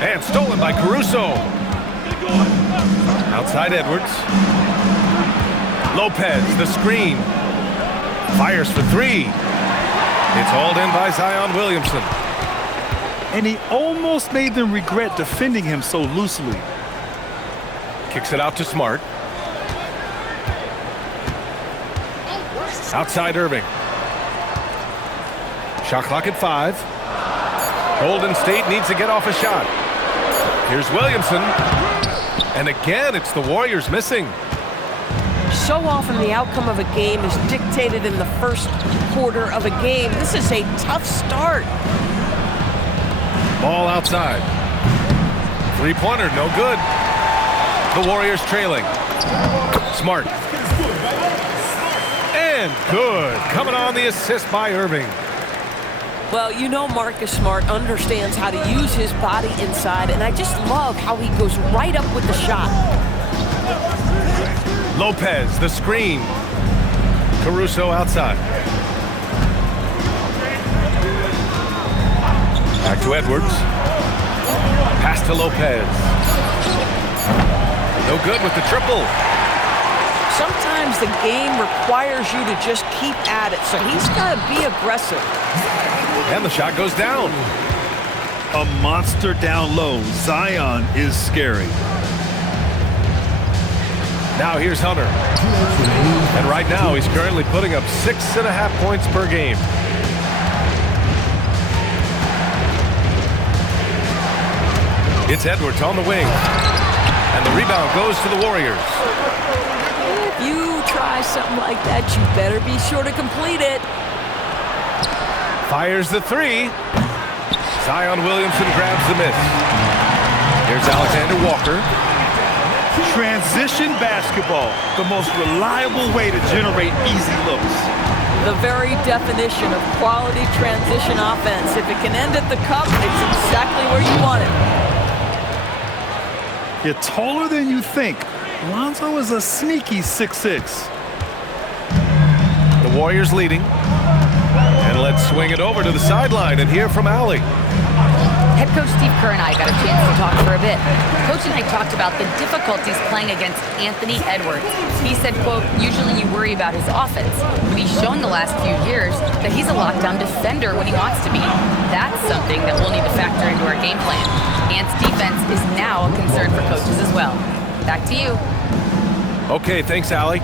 And stolen by Caruso. Outside Edwards. Lopez, the screen. Fires for three. It's hauled in by Zion Williamson. And he almost made them regret defending him so loosely. Kicks it out to Smart. Outside Irving. Shot clock at 5. Golden State needs to get off a shot. Here's Williamson. And again, it's the Warriors missing. So often the outcome of a game is dictated in the first quarter of a game. This is a tough start. Ball outside. Three-pointer, no good. The Warriors trailing. Smart. And good. Coming on the assist by Irving. Well, you know Marcus Smart understands how to use his body inside, and I just love how he goes right up with the shot. Lopez, the screen. Caruso outside. Back to Edwards. Pass to Lopez. No good with the triple. Sometimes the game requires you to just keep at it, so he's got to be aggressive. And the shot goes down. A monster down low. Zion is scary. Now here's Hunter. And right now he's currently putting up 6.5 points per game. It's Edwards on the wing. And the rebound goes to the Warriors. If you try something like that, you better be sure to complete it. Fires the three. Zion Williamson grabs the miss. Here's Alexander Walker. Transition basketball, the most reliable way to generate easy looks. The very definition of quality transition offense. If it can end at the cup, it's exactly where you want it. You're taller than you think. Lonzo is a sneaky 6'6". The Warriors leading. And let's swing it over to the sideline and hear from Allie. Head coach Steve Kerr and I got a chance to talk for a bit. Coach and I talked about the difficulties playing against Anthony Edwards. He said, quote, usually you worry about his offense, but he's shown the last few years that he's a lockdown defender when he wants to be. That's something that we'll need to factor into our game plan. Ant's defense is now a concern for coaches as well. Back to you. Okay, thanks, Allie.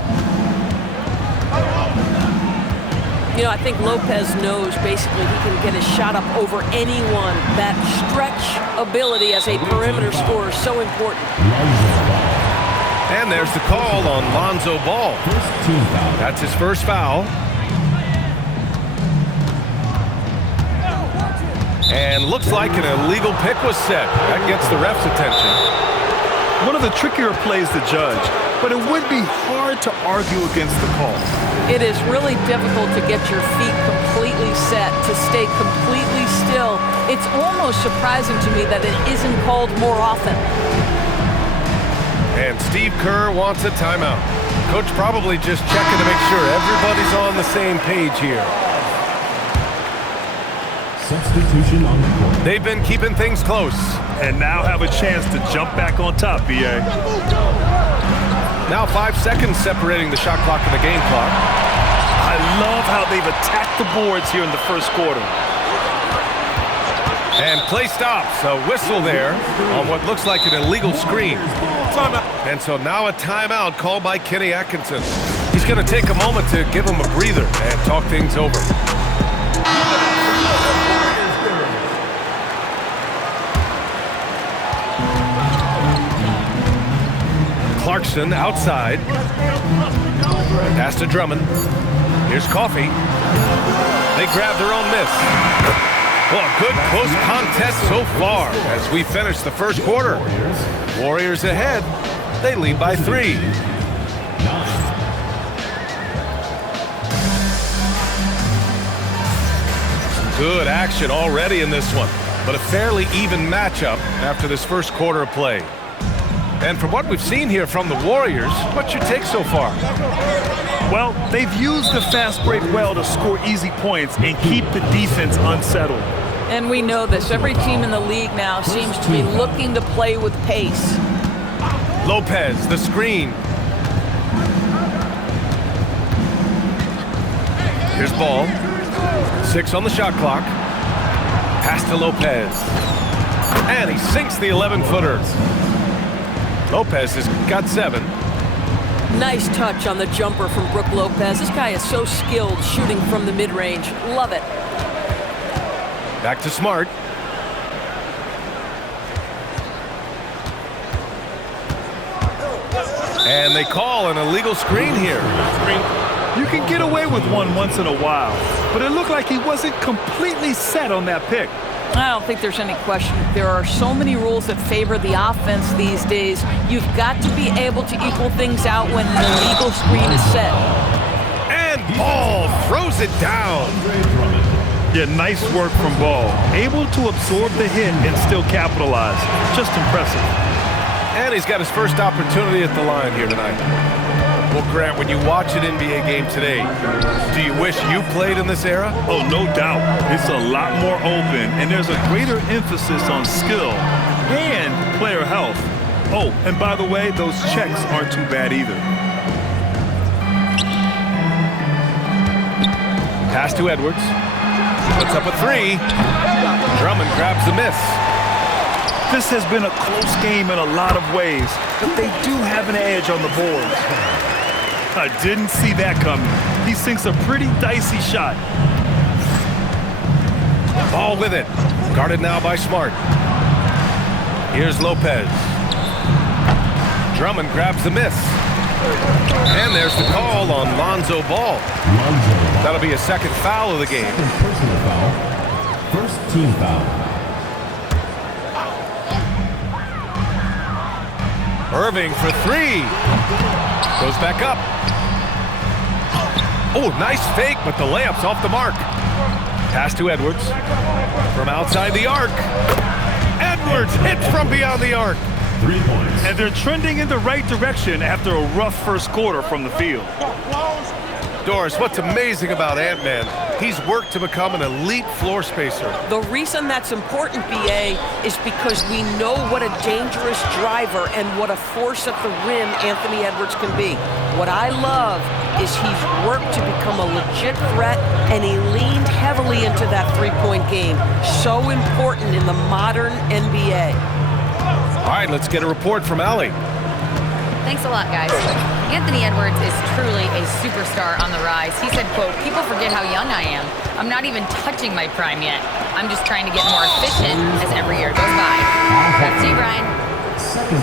You know, I think Lopez knows basically he can get his shot up over anyone. That stretch ability as a perimeter scorer is so important. And there's the call on Lonzo Ball. That's his first foul. And looks like an illegal pick was set. That gets the ref's attention. One of the trickier plays to judge, but it would be hard to argue against the call. It is really difficult to get your feet completely set, to stay completely still. It's almost surprising to me that it isn't called more often. And Steve Kerr wants a timeout. Coach probably just checking to make sure everybody's on the same page here. Substitution on the court. They've been keeping things close. And now have a chance to jump back on top, B.A. Now 5 seconds separating the shot clock and the game clock. I love how they've attacked the boards here in the first quarter. And play stops. A whistle there on what looks like an illegal screen. And so now a timeout called by Kenny Atkinson. He's going to take a moment to give him a breather and talk things over. Clarkson outside. Pass to Drummond. Here's Coffey. They grab their own miss. Well, good close contest so far as we finish the first quarter. Warriors ahead. They lead by 3. Good action already in this one, but a fairly even matchup after this first quarter of play. And from what we've seen here from the Warriors, what's your take so far? Well, they've used the fast break well to score easy points and keep the defense unsettled. And we know this. Every team in the league now seems to be looking to play with pace. Lopez, the screen. Here's ball. 6 on the shot clock. Pass to Lopez. And he sinks the 11-footer. Lopez has got 7. Nice touch on the jumper from Brook Lopez. This guy is so skilled shooting from the mid-range. Love it. Back to Smart. And they call an illegal screen here. You can get away with one once in a while, but it looked like he wasn't completely set on that pick. I don't think there's any question. There are so many rules that favor the offense these days. You've got to be able to equal things out when an illegal screen is set. And Ball throws it down. Yeah, nice work from Ball. Able to absorb the hit and still capitalize. Just impressive. And he's got his first opportunity at the line here tonight. Well, Grant, when you watch an NBA game today, do you wish you played in this era? Oh, no doubt. It's a lot more open, and there's a greater emphasis on skill and player health. Oh, and by the way, those checks aren't too bad either. Pass to Edwards. Puts up a 3. Drummond grabs the miss. This has been a close game in a lot of ways, but they do have an edge on the board. I didn't see that coming. He sinks a pretty dicey shot. Ball with it. Guarded now by Smart. Here's Lopez. Drummond grabs the miss. And there's the call on Lonzo Ball. That'll be a second foul of the game. Personal foul. First team foul. Irving for 3. Goes back up. Oh, nice fake, but the layup's off the mark. Pass to Edwards. From outside the arc. Edwards hits from beyond the arc. 3 points. And they're trending in the right direction after a rough first quarter from the field. Doris, what's amazing about Ant-Man, he's worked to become an elite floor spacer. The reason that's important, BA, is because we know what a dangerous driver and what a force at the rim Anthony Edwards can be. What I love is he's worked to become a legit threat, and he leaned heavily into that three-point game. So important in the modern NBA. All right, let's get a report from Allie. Thanks a lot, guys. Anthony Edwards is truly a superstar on the rise. He said, quote, "People forget how young I am. I'm not even touching my prime yet. I'm just trying to get more efficient as every year goes by." Back to you, Brian.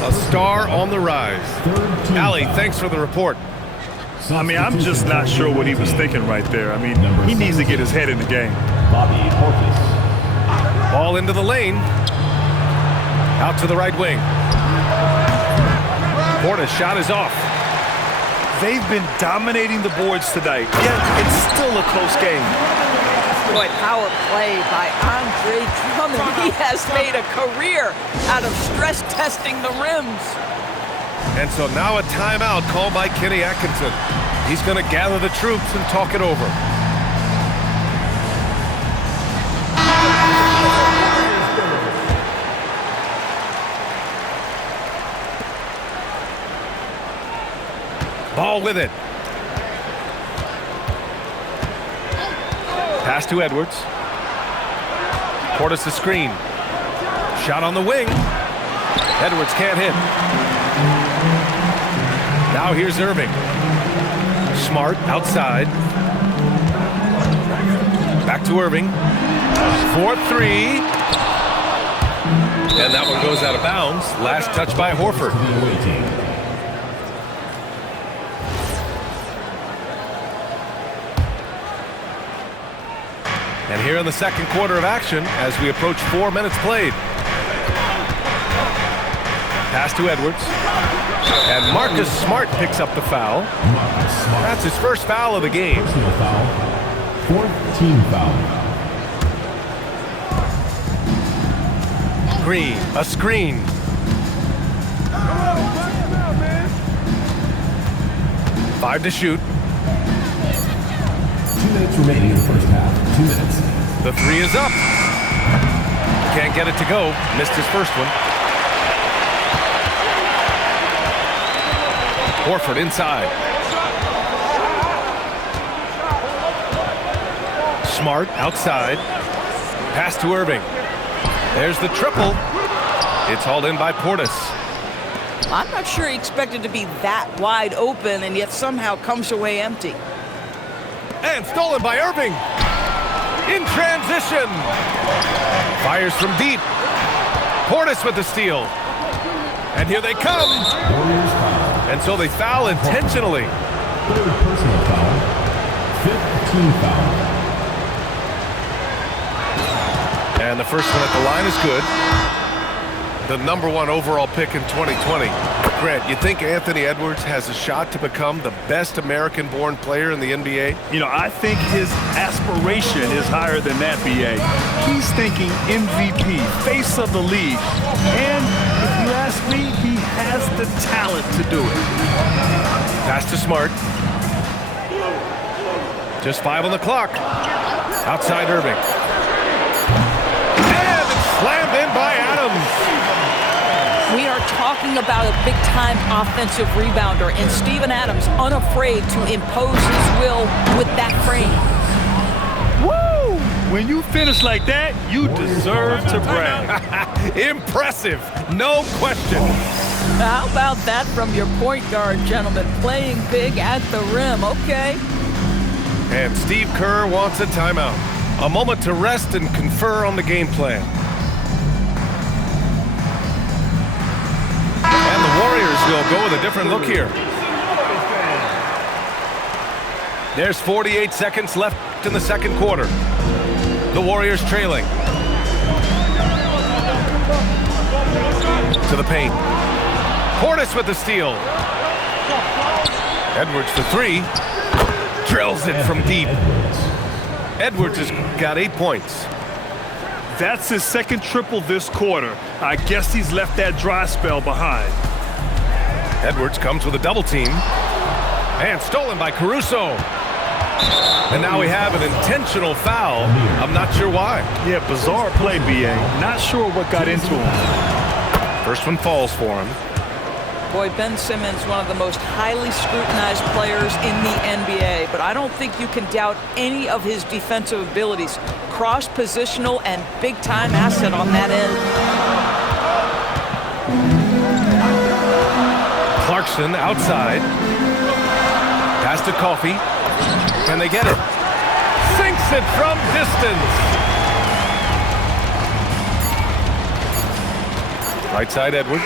A star on the rise. Allie, thanks for the report. I mean, I'm just not sure what he was thinking right there. I mean, he needs to get his head in the game. Bobby Portis. Ball into the lane. Out to the right wing. Portis' shot is off. They've been dominating the boards tonight, yet it's still a close game. Boy, power play by Andre Drummond. He has made a career out of stress testing the rims. And so now a timeout called by Kenny Atkinson. He's going to gather the troops and talk it over. Ball with it. Pass to Edwards. Portis the screen. Shot on the wing. Edwards can't hit. Now here's Irving. Smart outside. Back to Irving. 4-3. And that one goes out of bounds. Last touch by Horford. And here in the second quarter of action, as we approach 4 minutes played. Pass to Edwards. And Marcus Smart picks up the foul. That's his first foul of the game. Personal foul. Fourth team foul. Green, a screen. Five to shoot. 2 minutes remaining in the first half. 2 minutes. The three is up. Can't get it to go. Missed his first one. Horford inside. Smart outside. Pass to Irving. There's the triple. It's hauled in by Portis. I'm not sure he expected to be that wide open and yet somehow comes away empty. And stolen by Irving. In transition. Fires from deep. Portis with the steal. And here they come. Warriors foul. And so they foul intentionally. Third personal foul. Fifth team foul. And the first one at the line is good. The #1 overall pick in 2020. Grant, you think Anthony Edwards has a shot to become the best American-born player in the NBA? You know, I think his aspiration is higher than that, B.A. He's thinking MVP, face of the league. And if you ask me, he has the talent to do it. Pass to Smart. Just 5 on the clock. Outside Irving. And it's slammed in by Adams. We are talking about a big-time offensive rebounder, and Steven Adams unafraid to impose his will with that frame. Woo! When you finish like that, you deserve to brag. Impressive, no question. How about that from your point guard, gentlemen? Playing big at the rim, okay. And Steve Kerr wants a timeout. A moment to rest and confer on the game plan. And the Warriors will go with a different look here. There's 48 seconds left in the second quarter. The Warriors trailing. To the paint. Portis with the steal. Edwards for 3. Drills it from deep. Edwards has got 8 points. That's his second triple this quarter. I guess he's left that dry spell behind. Edwards comes with a double team. And stolen by Caruso. And now we have an intentional foul. I'm not sure why. Yeah, bizarre play, B.A. Not sure what got into him. First one falls for him. Boy, Ben Simmons, one of the most highly scrutinized players in the NBA, but I don't think you can doubt any of his defensive abilities. Cross-positional and big-time asset on that end. Clarkson outside. Pass to Coffey. Can they get it? Sinks it from distance. Right side Edwards.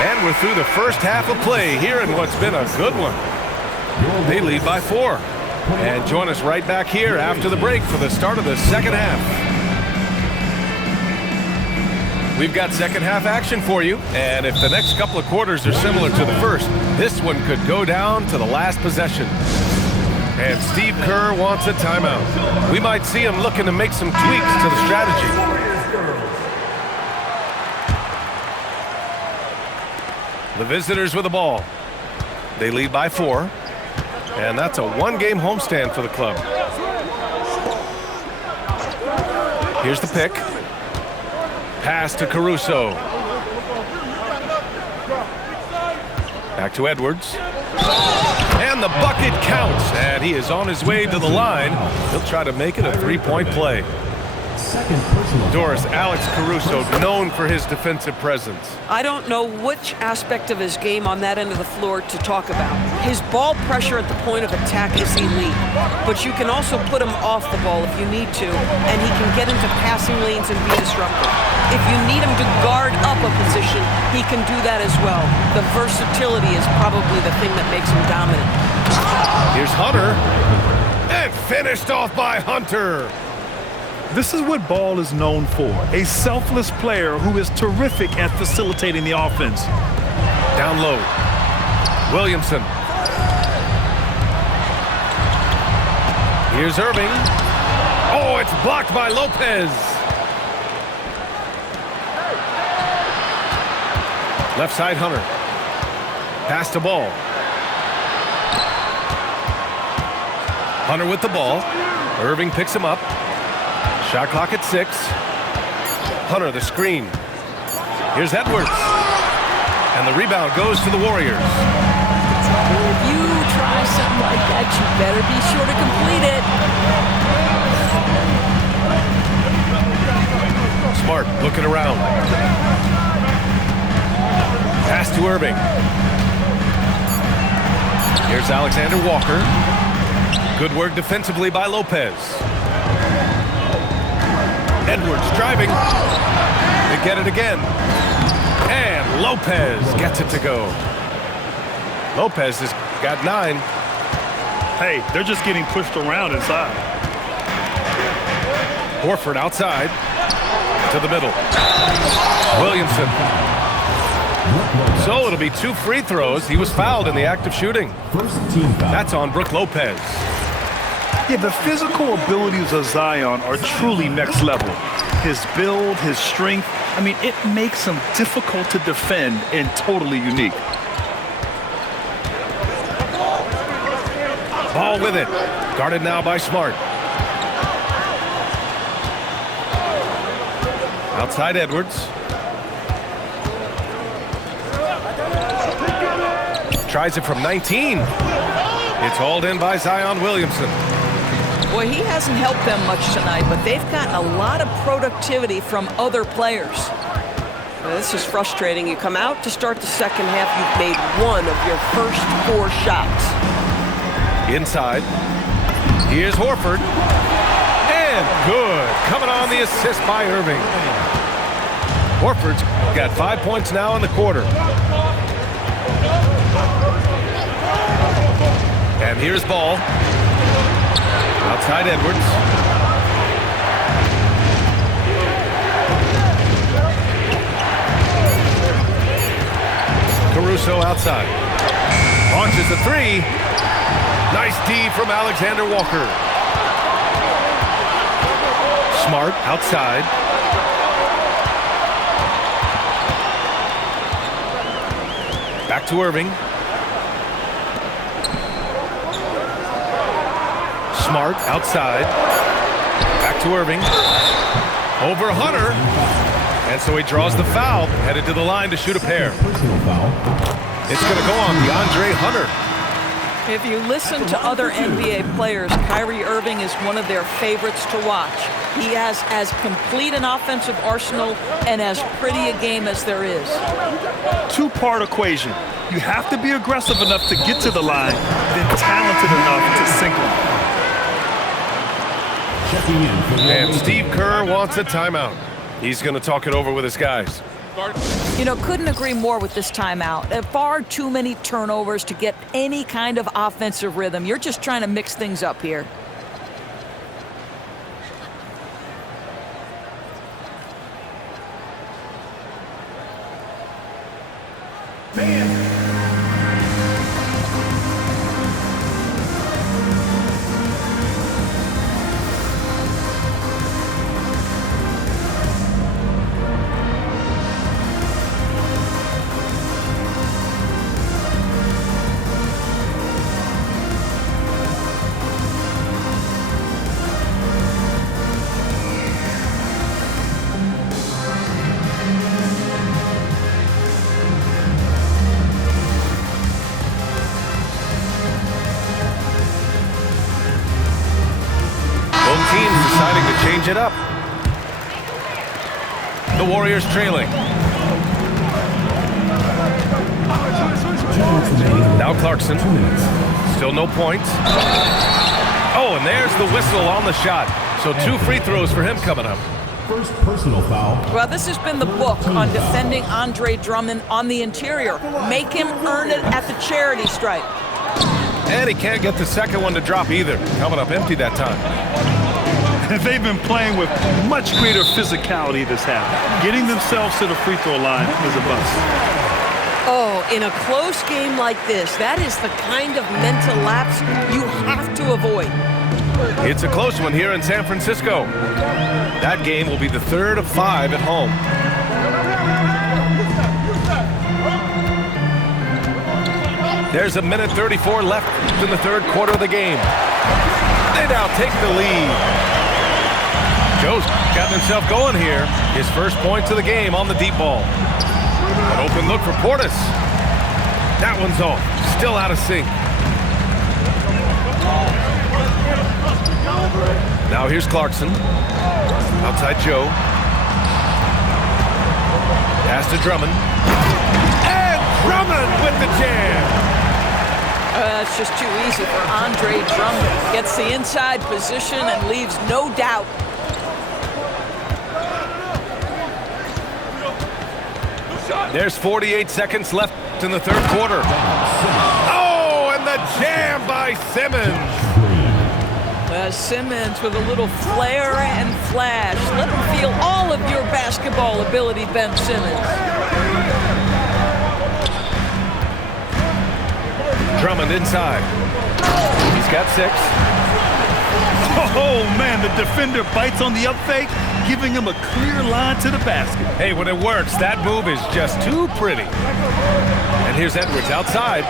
And we're through the first half of play here in what's been a good one. They lead by 4. And join us right back here after the break for the start of the second half. We've got second half action for you. And if the next couple of quarters are similar to the first, this one could go down to the last possession. And Steve Kerr wants a timeout. We might see him looking to make some tweaks to the strategy. The visitors with the ball. They lead by 4. And that's a one-game homestand for the club. Here's the pick. Pass to Caruso. Back to Edwards. And the bucket counts. And he is on his way to the line. He'll try to make it a 3-point play. Second personal. Doris, Alex Caruso, known for his defensive presence. I don't know which aspect of his game on that end of the floor to talk about. His ball pressure at the point of attack is elite, but you can also put him off the ball if you need to, and he can get into passing lanes and be disruptive. If you need him to guard up a position, he can do that as well. The versatility is probably the thing that makes him dominant. Here's Hunter. And finished off by Hunter. This is what Ball is known for, a selfless player who is terrific at facilitating the offense. Down low. Williamson. Here's Irving. Oh, it's blocked by Lopez. Left side Hunter. Pass to Ball. Hunter with the ball. Irving picks him up. Shot clock at 6. Hunter, the screen. Here's Edwards. And the rebound goes to the Warriors. If you try something like that, you better be sure to complete it. Smart looking around. Pass to Irving. Here's Alexander Walker. Good work defensively by Lopez. Edwards driving. They get it again. And Lopez gets it to go. Lopez has got 9. Hey, they're just getting pushed around inside. Horford outside to the middle. Williamson. So it'll be 2 free throws. He was fouled in the act of shooting. First team foul. That's on Brook Lopez. Yeah, the physical abilities of Zion are truly next level. His build, his strength, I mean, it makes him difficult to defend and totally unique. Ball with it. Guarded now by Smart. Outside Edwards. Tries it from 19. It's hauled in by Zion Williamson. Boy, he hasn't helped them much tonight, but they've gotten a lot of productivity from other players. Well, this is frustrating. You come out to start the second half, you've made 1 of your first 4 shots. Inside. Here's Horford. And good. Coming on the assist by Irving. Horford's got 5 points now in the quarter. And here's Ball. Outside Edwards. Caruso outside. Launches a 3. Nice D from Alexander Walker. Smart outside. Back to Irving. Smart outside. Back to Irving. Over Hunter. And so he draws the foul. Headed to the line to shoot a pair. Personal foul. It's going to go on DeAndre Hunter. If you listen to other NBA players, Kyrie Irving is one of their favorites to watch. He has as complete an offensive arsenal and as pretty a game as there is. 2-part equation. You have to be aggressive enough to get to the line, then talented enough to sink them. Checking in for the And Steve Kerr wants a timeout. He's going to talk it over with his guys. You know, couldn't agree more with this timeout. Far too many turnovers to get any kind of offensive rhythm. You're just trying to mix things up here. Change it up. The Warriors trailing. Now Clarkson. Still no points. Oh, and there's the whistle on the shot. So 2 free throws for him coming up. First personal foul. Well, this has been the book on defending Andre Drummond on the interior. Make him earn it at the charity stripe. And he can't get the second one to drop either. Coming up empty that time. They've been playing with much greater physicality this half. Getting themselves to the free throw line is a bust. Oh, in a close game like this, that is the kind of mental lapse you have to avoid. It's a close one here in San Francisco. That game will be the 3rd of 5 at home. There's a minute 34 left in the 3rd quarter of the game. They now take the lead. Joe's gotten himself going here. His first points of the game on the deep ball. An open look for Portis. That one's off. Still out of sync. Now here's Clarkson. Outside Joe. Pass to Drummond. And Drummond with the jam. It's just too easy for Andre Drummond. Gets the inside position and leaves no doubt. There's 48 seconds left in the third quarter. Oh, and the jam by Simmons. Simmons with a little flair and flash. Let him feel all of your basketball ability, Ben Simmons. Drummond inside. He's got 6. Oh, man, the defender bites on the up fake, giving him a clear line to the basket. Hey, when it works, that move is just too pretty. And here's Edwards outside.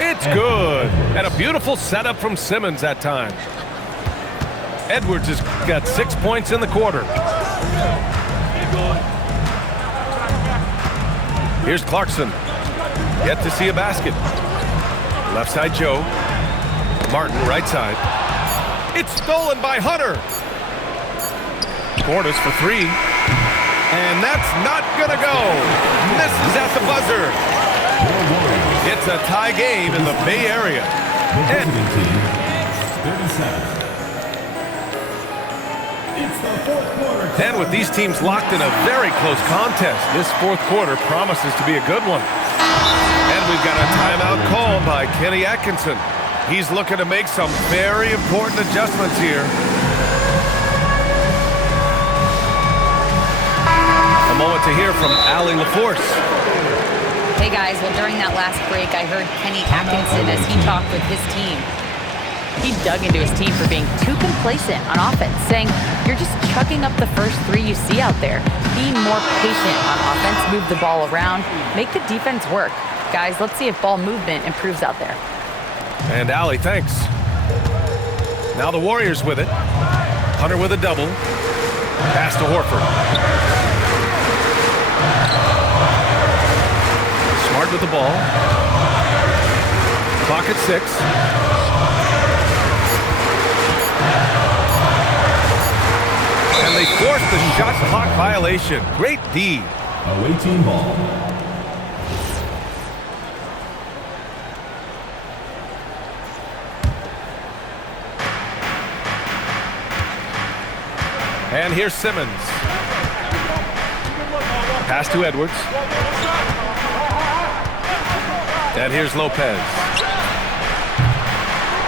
It's good. And a beautiful setup from Simmons that time. Edwards has got 6 points in the quarter. Here's Clarkson. Yet to see a basket. Left side Joe. Martin right side. It's stolen by Hunter. Portis for 3. And that's not gonna go. Misses at the buzzer. It's a tie game in the Bay Area. And with these teams locked in a very close contest, this fourth quarter promises to be a good one. And we've got a timeout called by Kenny Atkinson. He's looking to make some very important adjustments here. A moment to hear from Allie LaForce. Hey guys, well during that last break, I heard Kenny Atkinson as he talked with his team. He dug into his team for being too complacent on offense, saying, you're just chucking up the first 3 you see out there. Be more patient on offense, move the ball around, make the defense work. Guys, let's see if ball movement improves out there. And Allie, thanks. Now the Warriors with it. Hunter with a double. Pass to Horford. Smart with the ball. Clock at 6. And they forced the shot clock violation. Great D. Away team ball. And here's Simmons. Pass to Edwards. And here's Lopez.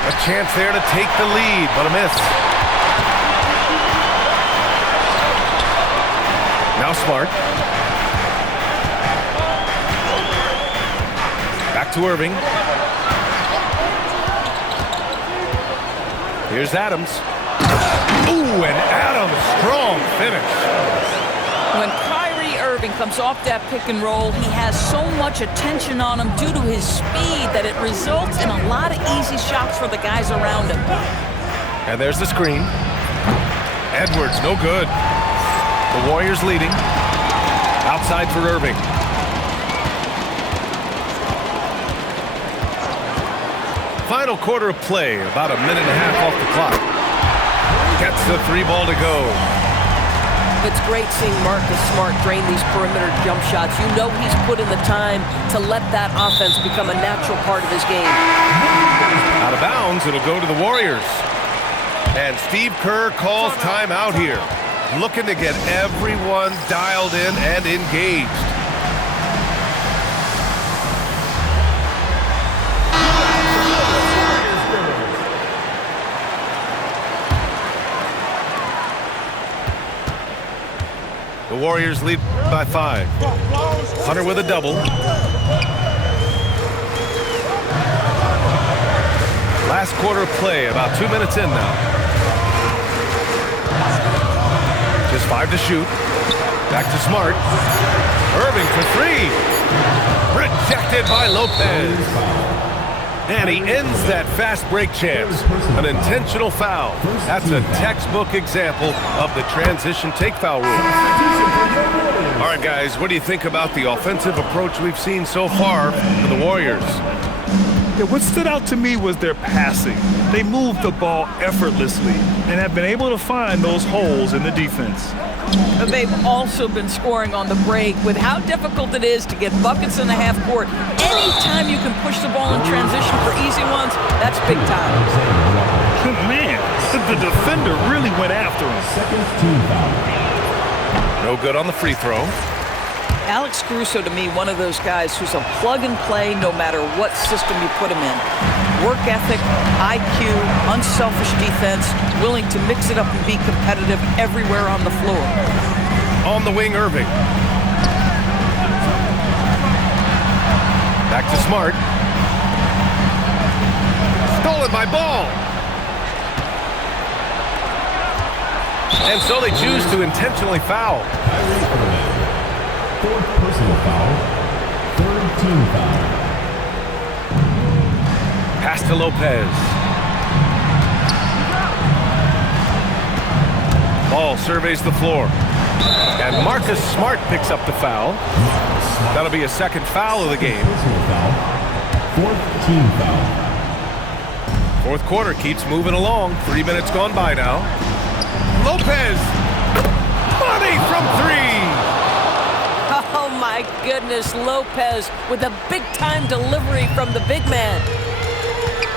A chance there to take the lead, but a miss. Now Smart. Back to Irving. Here's Adams. Ooh, and Adams, strong finish. When Kyrie Irving comes off that pick and roll, he has so much attention on him due to his speed that it results in a lot of easy shots for the guys around him. And there's the screen. Edwards, no good. The Warriors leading. Outside for Irving. Final quarter of play, about a minute and a half off the clock. Gets the 3 ball to go. It's great seeing Marcus Smart drain these perimeter jump shots. You know he's put in the time to let that offense become a natural part of his game. Out of bounds, it'll go to the Warriors. And Steve Kerr calls timeout here. Looking to get everyone dialed in and engaged. The Warriors lead by 5. Hunter with a double. Last quarter of play, about 2 minutes in now. Just 5 to shoot. Back to Smart. Irving for 3. Rejected by Lopez. And he ends that fast break chance. An intentional foul. That's a textbook example of the transition take foul rule. All right, guys, what do you think about the offensive approach we've seen so far for the Warriors? Yeah, what stood out to me was their passing. They moved the ball effortlessly and have been able to find those holes in the defense. They've also been scoring on the break. With how difficult it is to get buckets in the half court, anytime you can push the ball in transition for easy ones, that's big time. Man, the defender really went after him. Second team foul. No good on the free throw. Alex Caruso, to me, one of those guys who's a plug and play no matter what system you put him in. Work ethic, IQ, unselfish defense, willing to mix it up and be competitive everywhere on the floor. On the wing, Irving. Back to Smart. Stolen by Ball. And so they choose to intentionally foul. Fourth personal foul. Third team foul. Pass to Lopez. Ball surveys the floor. And Marcus Smart picks up the foul. That'll be a second foul of the game. Personal foul. Fourth team foul. Fourth quarter keeps moving along. 3 minutes gone by now. Lopez. Money from three. Oh, my goodness, Lopez with a big-time delivery from the big man.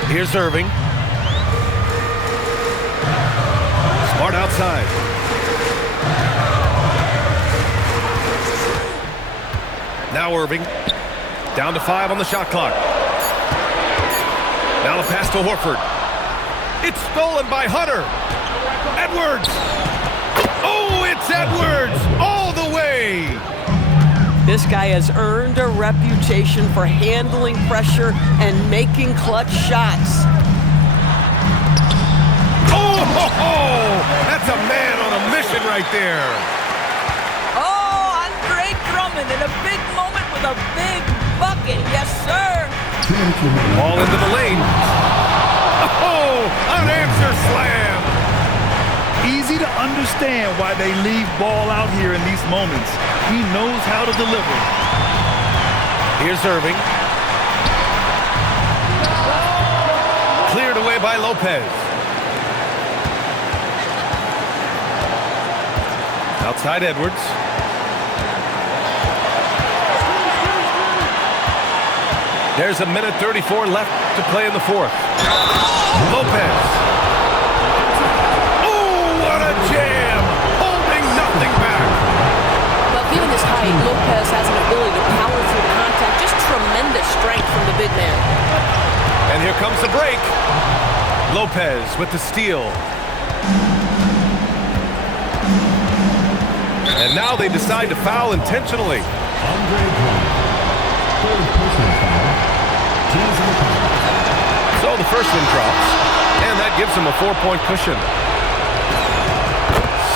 Here's Irving. Smart outside. Now Irving. Down to 5 on the shot clock. Now the pass to Horford. It's stolen by Hunter. Edwards. Oh, it's Edwards all the way. This guy has earned a reputation for handling pressure and making clutch shots. Oh, that's a man on a mission right there. Oh, Andre Drummond in a big moment with a big bucket. Yes, sir. Ball into the lane. Oh, an answer slam. Easy to understand why they leave Ball out here in these moments. He knows how to deliver. Here's Irving. Cleared away by Lopez. Outside Edwards. There's a minute 34 left to play in the fourth. Lopez. Oh, what a jam! Holding nothing back. Well, given his height, Lopez has an ability to power through contact. Just tremendous strength from the big man. And here comes the break. Lopez with the steal. And now they decide to foul intentionally. Andre Drummond. Third personal foul. Teams in the foul. So the first one drops, and that gives them a 4-point cushion.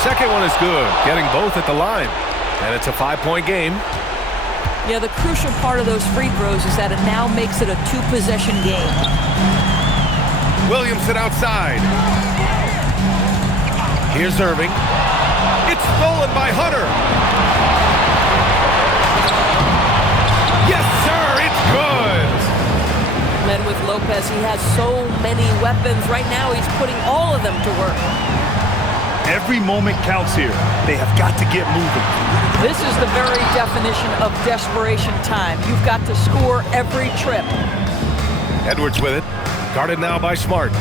Second one is good, getting both at the line. And it's a 5-point game. Yeah, the crucial part of those free throws is that it now makes it a two-possession game. Williamson outside. Here's Irving. It's stolen by Hunter. Yes, sir, it's good. And with Lopez, he has so many weapons. Right now, he's putting all of them to work. Every moment counts here. They have got to get moving. This is the very definition of desperation time. You've got to score every trip. Edwards with it. Guarded now by Smart.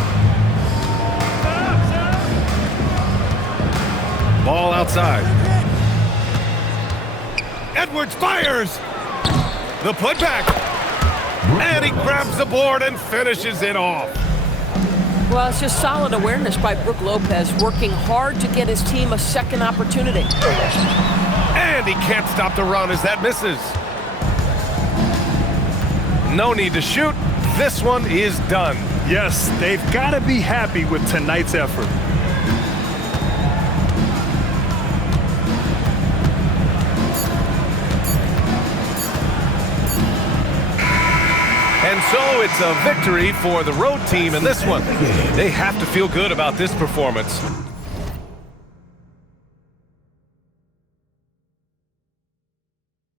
Ball outside. Edwards fires. The putback. And he grabs the board and finishes it off. Well, it's just solid awareness by Brook Lopez, working hard to get his team a second opportunity. And he can't stop the run as that misses. No need to shoot. This one is done. Yes, they've got to be happy with tonight's effort. And And so it's a victory for the road team in this one. They have to feel good about this performance.